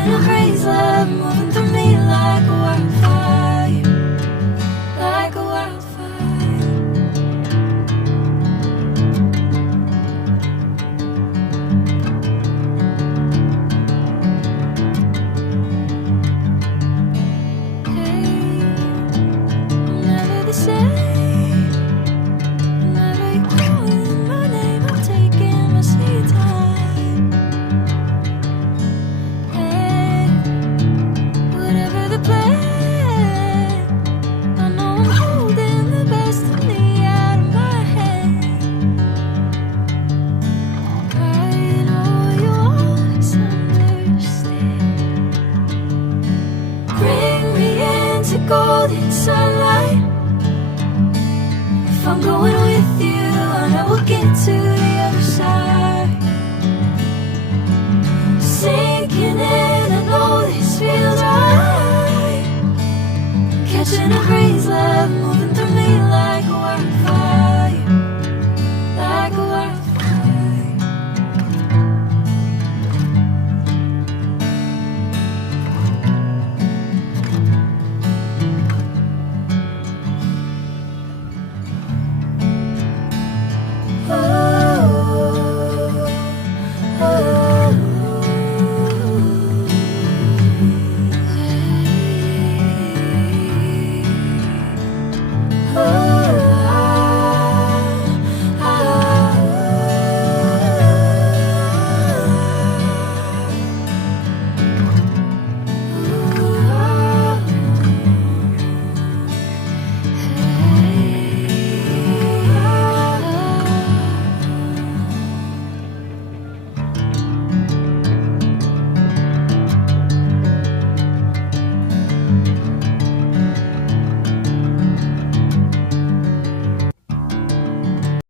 Singing a praise, love moving through me like a wildfire, like a wildfire. Hey, I'm never the same. Whenever you're calling my name, I'm taking my sweet time. Hey, whatever the plan, I know I'm holding the best of me out of my head. I know you'll always understand. Bring me into golden sunlight. If I'm going with you, I know we'll get to the other side. Sinking in, I know this feels right.